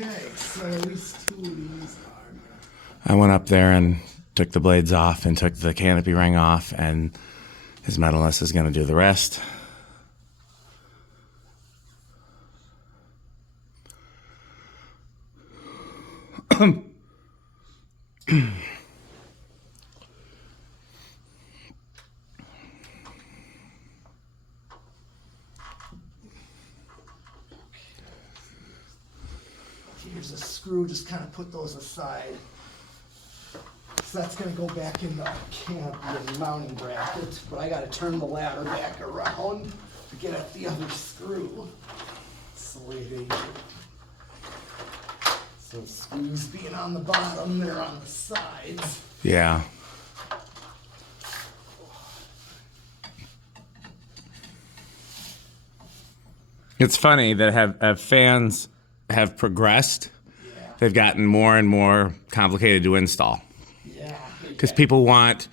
Okay, so at least two of these are. I went up there and took the blades off and took the canopy ring off, and his metalist is going to do the rest. Here's a screw, just kind of put those aside. So that's going to go back in the canopy and mounting bracket, but I got to turn the ladder back around to get at the other screw. That's the way it is. So screws being on the bottom, they're on the sides. Yeah. It's funny that have fans have progressed. Yeah. They've gotten more and more complicated to install. Yeah. Because people want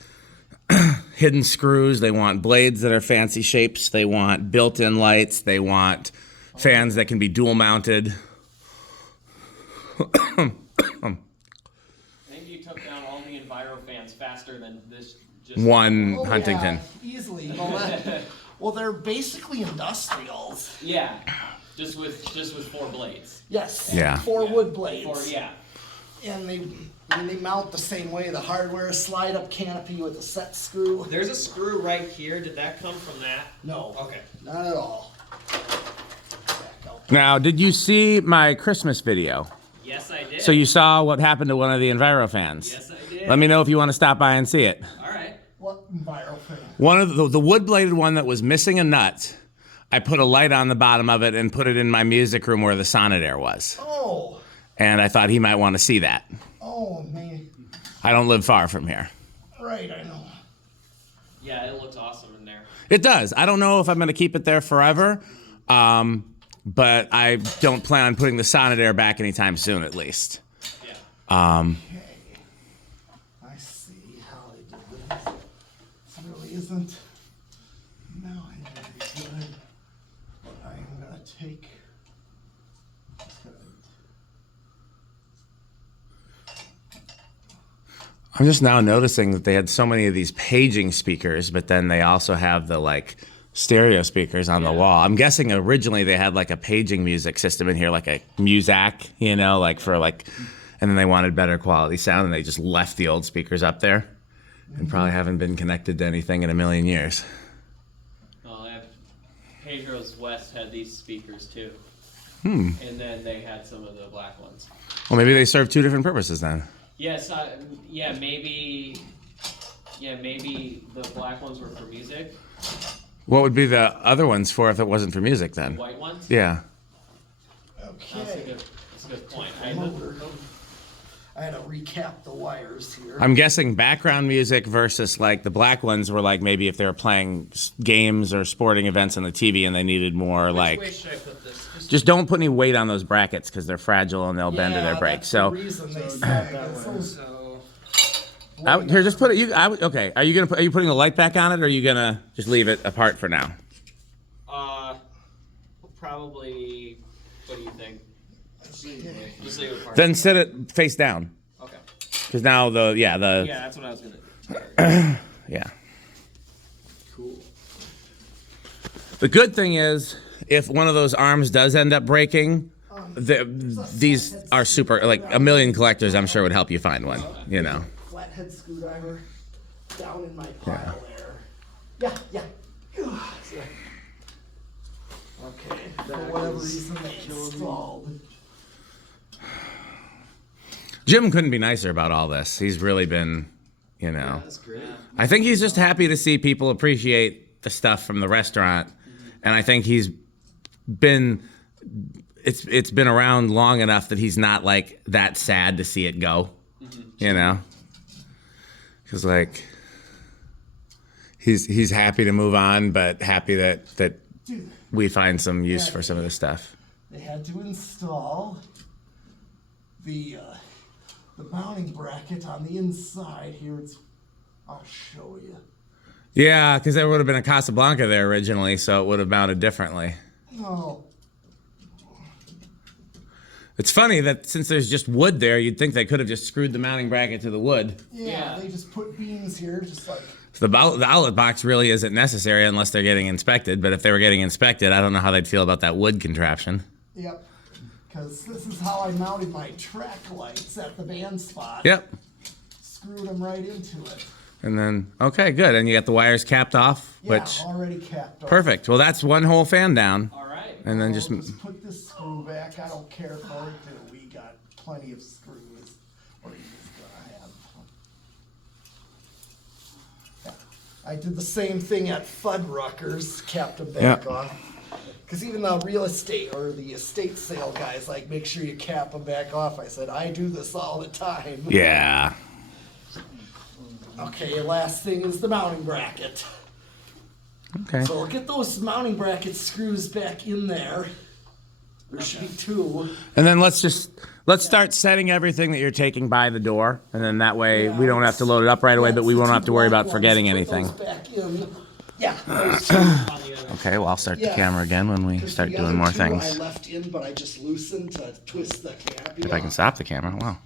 hidden screws, they want blades that are fancy shapes, they want built-in lights, they want fans that can be dual mounted. I think you took down all the Envirofans faster than this just One Oh, Huntington. Yeah, easily. Well, they're basically industrials. Yeah. Just with 4 blades. Yes. Yeah. Four wood blades. Yeah. And they mount the same way. The hardware slide up canopy with a set screw. There's a screw right here. Did that come from that? No. Okay. Not at all. Back out. Now, did you see my Christmas video? Yes, I did. So you saw what happened to one of the Envirofans. Yes, I did. Let me know if you want to stop by and see it. All right. What Envirofan? One of the wood-bladed one that was missing a nut, I put a light on the bottom of it and put it in my music room where the Sonodair was. Oh. And I thought he might want to see that. Oh, man. I don't live far from here. Right, I know. Yeah, it looks awesome in there. It does. I don't know if I'm going to keep it there forever, but I don't plan on putting the Sonodair back anytime soon, at least. Yeah. Okay. I see how they did this. This really isn't. No, very good. But I'm gonna take. I'm just now noticing that they had so many of these paging speakers, but then they also have the like stereo speakers on the wall. I'm guessing originally they had like a paging music system in here, like a Muzak, you know, like for like, and then they wanted better quality sound and they just left the old speakers up there and probably haven't been connected to anything in a million years. Well, PEDRO'S West had these speakers too. And then they had some of the black ones. Well, maybe they serve two different purposes then. Yes, maybe the black ones were for music. What would be the other ones for if it wasn't for music then? White ones? Yeah. Okay. That's a good point. I had to recap the wires here. I'm guessing background music versus like the black ones were like maybe if they were playing games or sporting events on the TV and they needed more Which way like. should I put this? Just don't put any weight on those brackets because they're fragile and they'll bend or they'll break. That's So the reason they sag. So here, just put it. Okay. Are you putting the light back on it, or are you gonna just leave it apart for now? probably. What do you think? Just leave it apart. Then set it face down Okay. because now Yeah, that's what I was gonna. yeah. Cool. The good thing is, if one of those arms does end up breaking, these are super. Like a million collectors, I'm sure would help you find one. You know. Flathead screwdriver down in my pile there. Yeah. Okay. For whatever reason they installed. Jim couldn't be nicer about all this. He's really been, you know. That's great. I think he's just happy to see people appreciate the stuff from the restaurant, and I think he's been. It's been around long enough that he's not like that sad to see it go, you know. Because like he's happy to move on, but happy that Dude, we find some use for some of this stuff. they had to install the mounting bracket on the inside here. I'll show you. Yeah, because there would have been a Casablanca there originally, so it would have mounted differently. Oh, It's funny that since there's just wood there, you'd think they could have just screwed the mounting bracket to the wood. Yeah, they just put beams here, just like. So the outlet box really isn't necessary unless they're getting inspected. But if they were getting inspected, I don't know how they'd feel about that wood contraption. Yep. Because this is how I mounted my track lights at the band spot. Yep. Screwed them right into it. And then, okay, good. And you got the wires capped off, Yeah, which already capped off. perfect. Well, that's one whole fan down. All right. And then I'll just put this screw back. I don't care for it too. We got plenty of screws. Or you just gonna have. Yeah. I did the same thing at Fuddruckers, capped them back Yeah. off. Because even the real estate or the estate sale guys like make sure you cap them back off. I said I do this all the time. yeah. Okay, last thing is the mounting bracket. Okay. So we'll get those mounting bracket screws back in there. There should be two. And then let's start setting everything that you're taking by the door, and then that way we don't have to load it up right away, but we won't have to worry about forgetting anything. Put those back in. Yeah. those two on the other. Okay, well I'll start the Yeah. camera again when we 'Cause start the doing other more two things. I left in, but I just loosened to twist the canopy If I can off. stop the camera, wow.